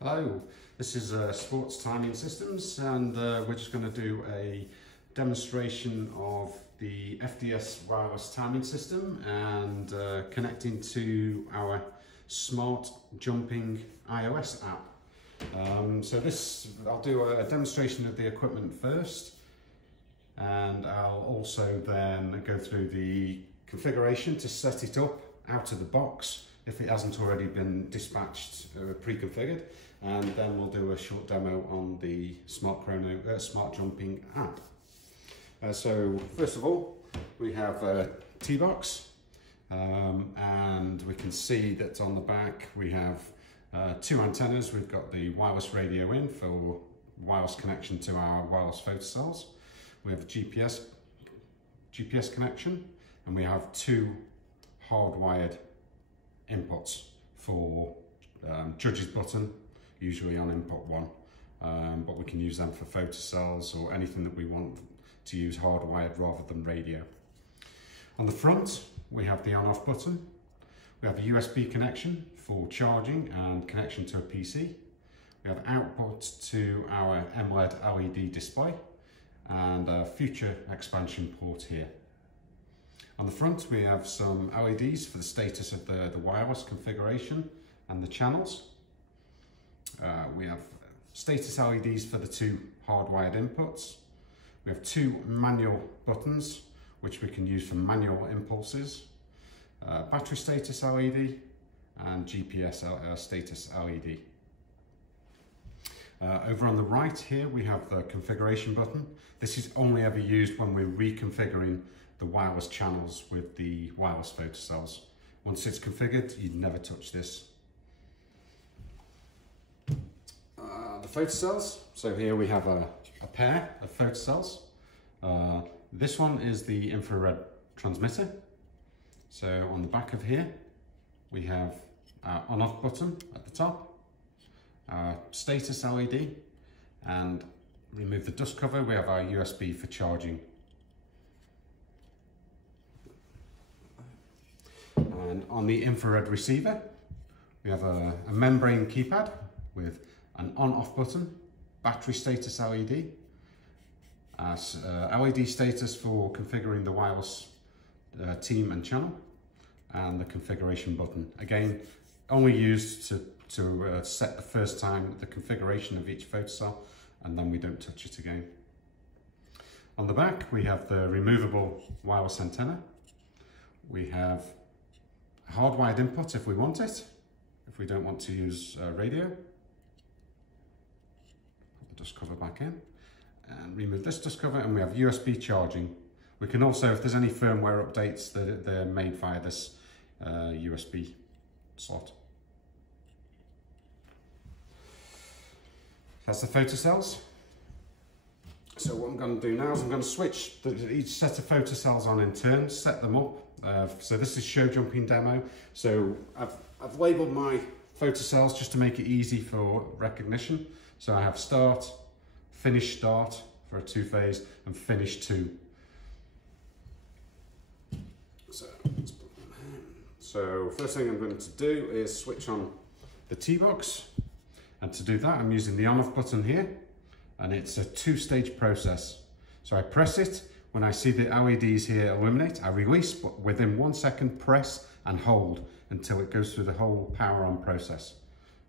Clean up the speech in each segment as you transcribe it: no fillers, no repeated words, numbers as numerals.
Hello, this is Sports Timing Systems, and we're just going to do a demonstration of the FDS wireless timing system and connecting to our smart jumping iOS app. I'll do a demonstration of the equipment first, and I'll also then go through the configuration to set it up out of the box if it hasn't already been dispatched pre-configured, and then we'll do a short demo on the smart jumping app. So first of all, we have a T-box, and we can see that on the back we have two antennas. We've got the wireless radio in for wireless connection to our wireless photocells. We have a GPS connection, and we have two hardwired inputs for judge's button, usually on input 1, but we can use them for photocells or anything that we want to use hardwired rather than radio. On the front we have the on-off button. We have a USB connection for charging and connection to a PC. We have output to our AMOLED LED display and a future expansion port here. On the front we have some LEDs for the status of the wireless configuration and the channels. We have status LEDs for the two hardwired inputs. We have two manual buttons which we can use for manual impulses, battery status LED and GPS status LED. Over on the right here we have the configuration button. This is only ever used when we're reconfiguring the wireless channels with the wireless photocells. Once it's configured, you'd never touch this. The photocells, so here we have a pair of photocells. This one is the infrared transmitter. So on the back of here, we have our on-off button at the top, our status LED, and remove the dust cover, we have our USB for charging. And on the infrared receiver, we have a membrane keypad with an on-off button, battery status LED, LED status for configuring the wireless team and channel, and the configuration button. Again, only used to set the first time the configuration of each photocell, and then we don't touch it again. On the back, we have the removable wireless antenna. We have hardwired input if we want it, if we don't want to use radio. Put the dust cover back in and remove this dust cover, and we have USB charging. We can also, if there's any firmware updates, they're made via this USB slot. That's the photocells. So what I'm going to do now is I'm going to switch each set of photocells on in turn, set them up. So this is show jumping demo. So I've labelled my photocells just to make it easy for recognition. So I have start, finish start for a 2-phase, and finish 2. So first thing I'm going to do is switch on the T-box, and to do that I'm using the on-off button here, and it's a 2-stage process. So I press it. When I see the LEDs here illuminate, I release, but within 1 second press and hold until it goes through the whole power on process.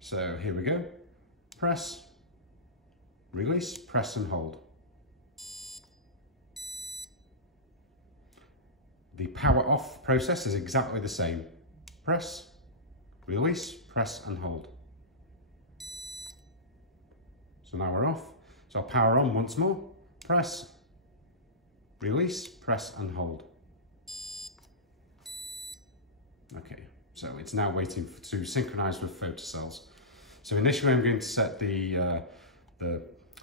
So here we go. Press, release, press and hold. The power off process is exactly the same. Press, release, press and hold. So now we're off. So I'll power on once more. Press, release, press and hold. Okay, so it's now waiting to synchronize with photocells. So initially I'm going to set the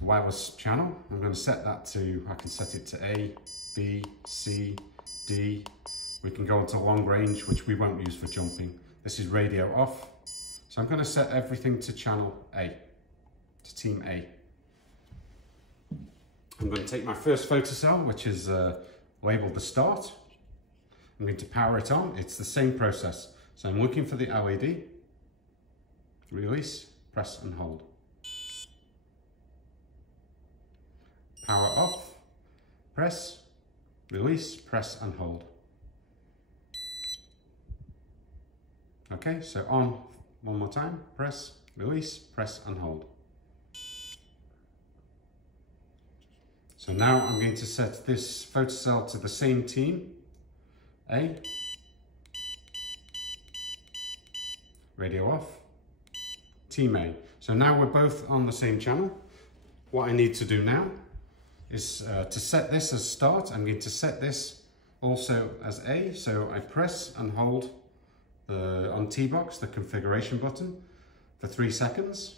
wireless channel. I'm going to set that to, I can set it to A, B, C, D. We can go on to long range, which we won't use for jumping. This is radio off. So I'm going to set everything to channel A, to team A. I'm going to take my first photocell, which is labelled the start. I'm going to power it on. It's the same process. So I'm looking for the LED, release, press and hold. Power off, press, release, press and hold. Okay, so on one more time, press, release, press and hold. So now I'm going to set this photocell to the same team, A, radio off, team A. So now we're both on the same channel. What I need to do now is to set this as start. I'm going to set this also as A. So I press and hold on T-box, the configuration button, for 3 seconds.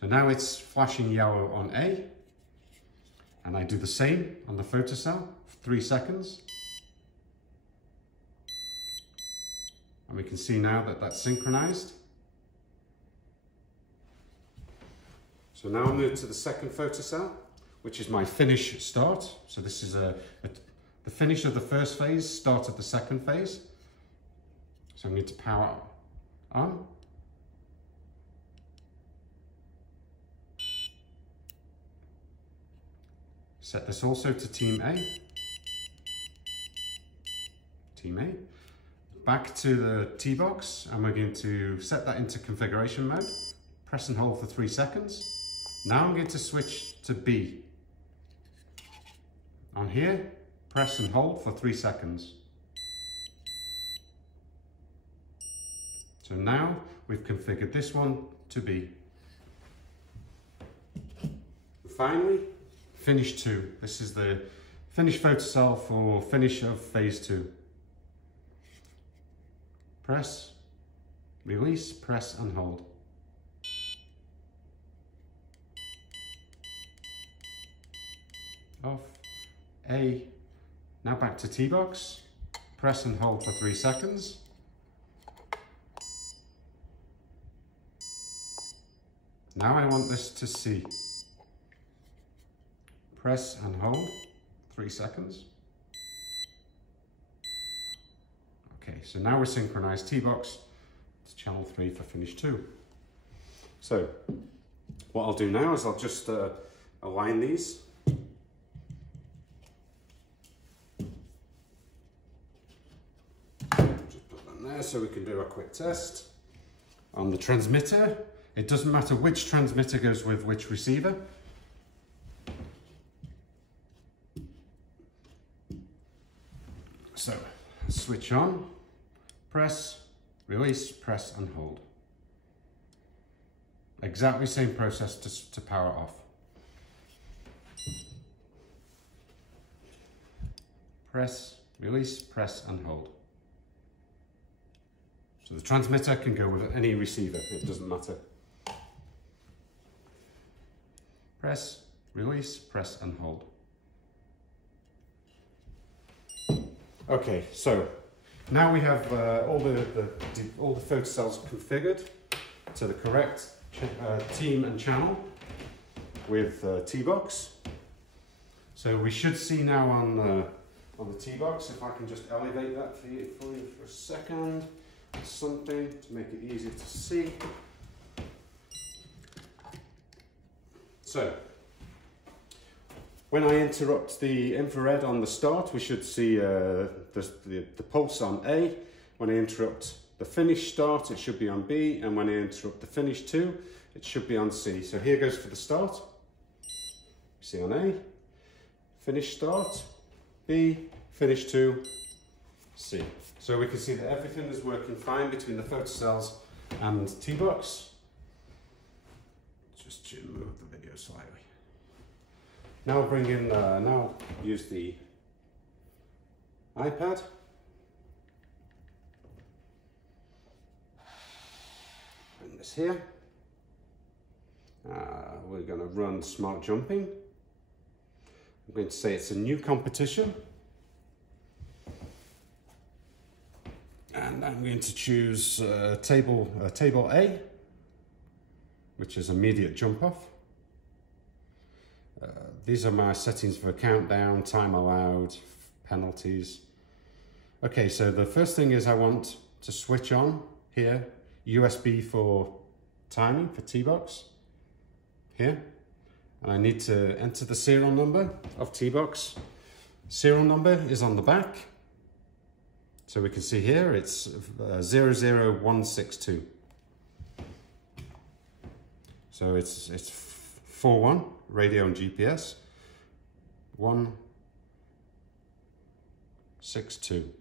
So now it's flashing yellow on A, and I do the same on the photocell for 3 seconds. And we can see now that that's synchronized. So now I'll move to the second photocell, which is my finish start. So this is the finish of the first phase, start of the second phase. So I'm going to power on. Set this also to team A. Team A. Back to the T-box, and we're going to set that into configuration mode. Press and hold for 3 seconds. Now I'm going to switch to B. On here, press and hold for 3 seconds. So now we've configured this one to B. Finally, finish 2. This is the finish photocell for finish of phase 2. Press, release, press and hold. Off, A. Now back to T-box. Press and hold for 3 seconds. Now I want this to C. Press and hold 3 seconds. Okay, so now we're synchronized T-box to channel 3 for finish 2. So what I'll do now is I'll just align these. Just put them there so we can do a quick test. On the transmitter, it doesn't matter which transmitter goes with which receiver. So, switch on, press, release, press and hold. Exactly same process to power off. Press, release, press and hold. So the transmitter can go with any receiver, it doesn't matter. Press, release, press and hold. Okay, so now we have all the photocells configured to the correct team and channel with T-box. So we should see now on the T-box, if I can just elevate that for you for a second, something to make it easier to see. So when I interrupt the infrared on the start, we should see the pulse on A. When I interrupt the finish start, it should be on B. And when I interrupt the finish 2, it should be on C. So here goes for the start. See on A, finish start, B, finish 2, C. So we can see that everything is working fine between the photocells and T-box. Just to move the video slightly. Now I'll bring in, now use the iPad. Bring this here. We're going to run smart jumping. I'm going to say it's a new competition. And I'm going to choose table A, which is immediate jump off. These are my settings for countdown, time allowed, penalties. Okay, so the first thing is I want to switch on here USB for timing for T-Box here. And I need to enter the serial number of T-Box. Serial number is on the back. So we can see here it's 00162. So it's 41, radio and GPS, 162,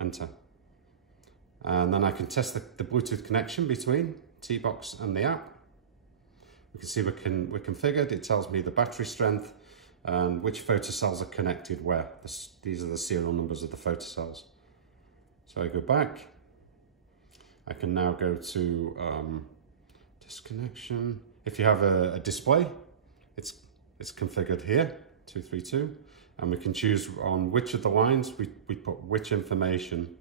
enter. And then I can test the Bluetooth connection between T-Box and the app. We can see we're configured. It tells me the battery strength and which photocells are connected where. These are the serial numbers of the photocells. So I go back. I can now go to disconnection. If you have a display, it's configured here, 232, and we can choose on which of the lines we put which information.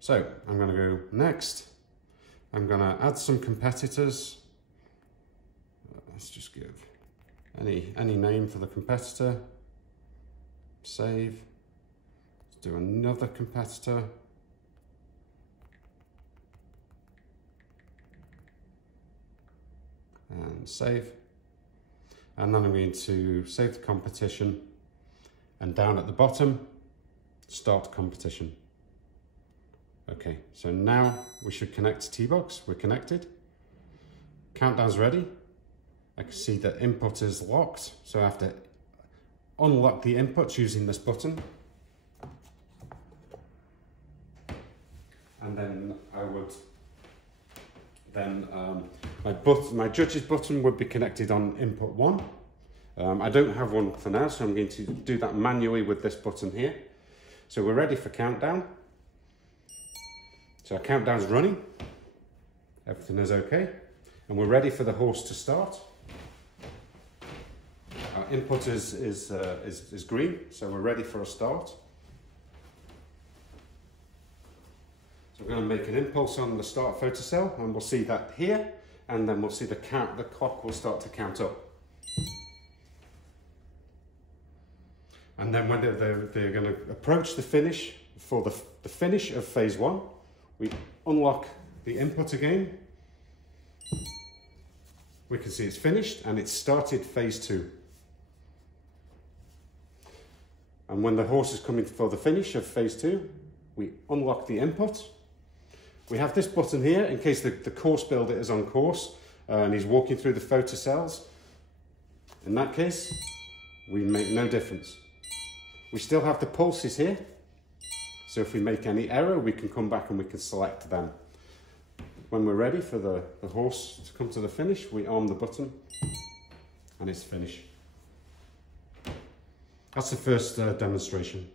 So I'm going to go next. I'm going to add some competitors. Let's just give any name for the competitor. Save. Let's do another competitor. And save. And then I'm going to save the competition. And down at the bottom, start competition. Okay, so now we should connect to T-Box. We're connected. Countdown's ready. I can see that input is locked, so I have to unlock the inputs using this button. And then I would, my judge's button would be connected on input 1. I don't have one for now, so I'm going to do that manually with this button here. So we're ready for countdown. So our countdown's running, everything is okay, and we're ready for the horse to start. Our input is green, so we're ready for a start. So we're going to make an impulse on the start photocell, and we'll see that here, and then we'll see the clock will start to count up. And then when they're going to approach the finish, for the finish of phase 1, we unlock the input again. We can see it's finished and it's started phase 2. And when the horse is coming for the finish of phase 2, we unlock the input. We have this button here in case the course builder is on course and he's walking through the photocells. In that case, we make no difference. We still have the pulses here. So if we make any error, we can come back and we can select them. When we're ready for the horse to come to the finish, we arm the button and it's finished. That's the first demonstration.